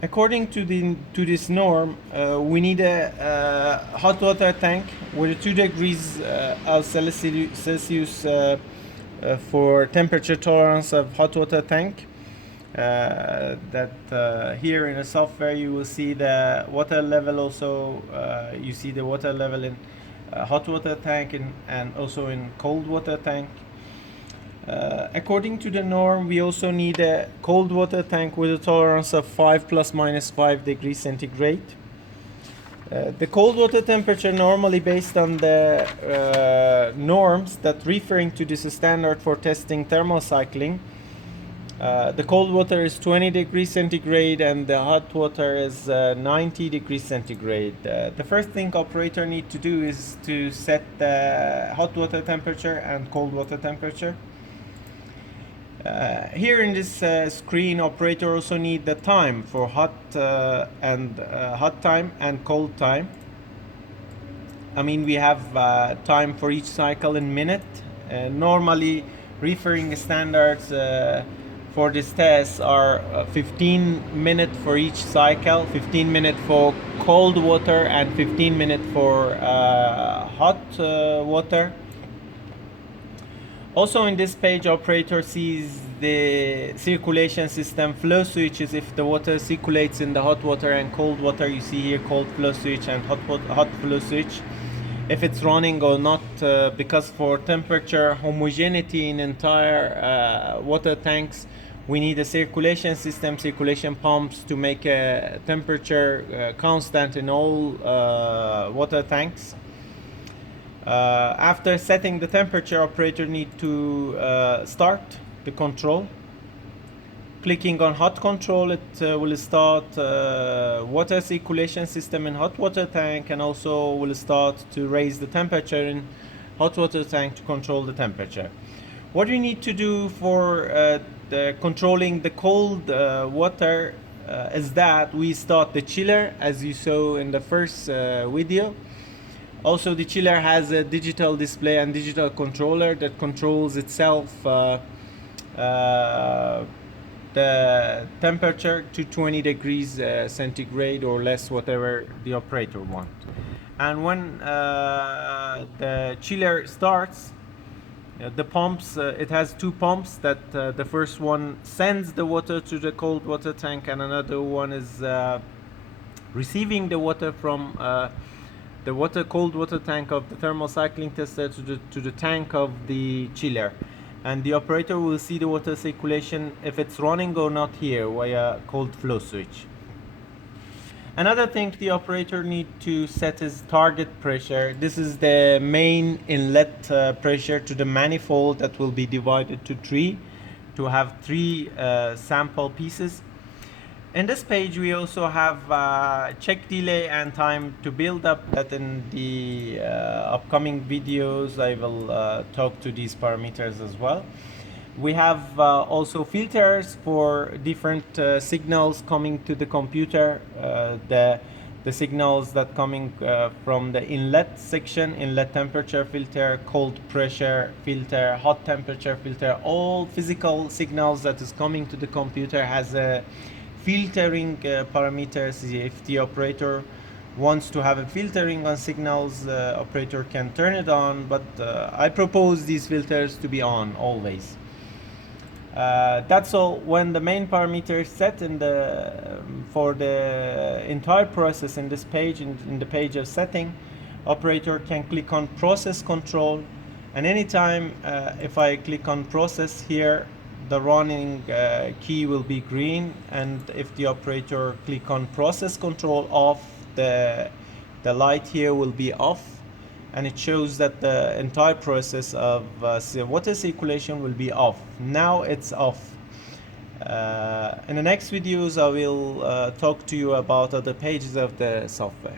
According to this norm, we need a hot water tank with 2 degrees of Celsius for temperature tolerance of hot water tank. Here in the software you will see the water level also. You see the water level in hot water tank and also in cold water tank. According to the norm, we also need a cold water tank with a tolerance of 5 plus minus 5 degrees centigrade. The cold water temperature normally based on the norms that referring to this standard for testing thermal cycling. The cold water is 20 degrees centigrade and the hot water is 90 degrees centigrade. The first thing operator need to do is to set the hot water temperature and cold water temperature. Here in this screen, operator also need the time for hot time and cold time. I mean, we have time for each cycle in minute. Normally, referring standards for this test are 15 minutes for each cycle, 15 minutes for cold water and 15 minutes for hot water. Also in this page, operator sees the circulation system flow switches. If the water circulates in the hot water and cold water, you see here cold flow switch and hot flow switch. If it's running or not, because for temperature homogeneity in entire water tanks, we need a circulation system, circulation pumps to make a temperature constant in all water tanks. After setting the temperature, operator need to start the control. Clicking on hot control, it will start water circulation system in hot water tank, and also will start to raise the temperature in hot water tank to control the temperature. What we need to do for controlling the cold water is that we start the chiller, as you saw in the first video. Also, the chiller has a digital display and digital controller that controls itself the temperature to 20 degrees centigrade or less, whatever the operator wants. And when the chiller starts, the pumps, it has 2 pumps that the first one sends the water to the cold water tank, and another one is receiving the water from the cold water tank of the thermal cycling tester to the tank of the chiller. And the operator will see the water circulation if it's running or not here via cold flow switch. Another thing the operator need to set is target pressure. This is the main inlet pressure to the manifold that will be divided to 3 to have 3 sample pieces. In this page, we also have check delay and time to build up. That in the upcoming videos, I will talk to these parameters as well. We have also filters for different signals coming to the computer. The signals that coming from the inlet section, inlet temperature filter, cold pressure filter, hot temperature filter, all physical signals that is coming to the computer has a filtering parameters. If the operator wants to have a filtering on signals, operator can turn it on, but I propose these filters to be on always. That's all. When the main parameter is set in for the entire process in this page, in the page of setting, operator can click on process control, and anytime if I click on process here, the running key will be green, and if the operator click on process control off, the light here will be off, and it shows that the entire process of water circulation will be off. Now it's off. In the next videos I will talk to you about other pages of the software.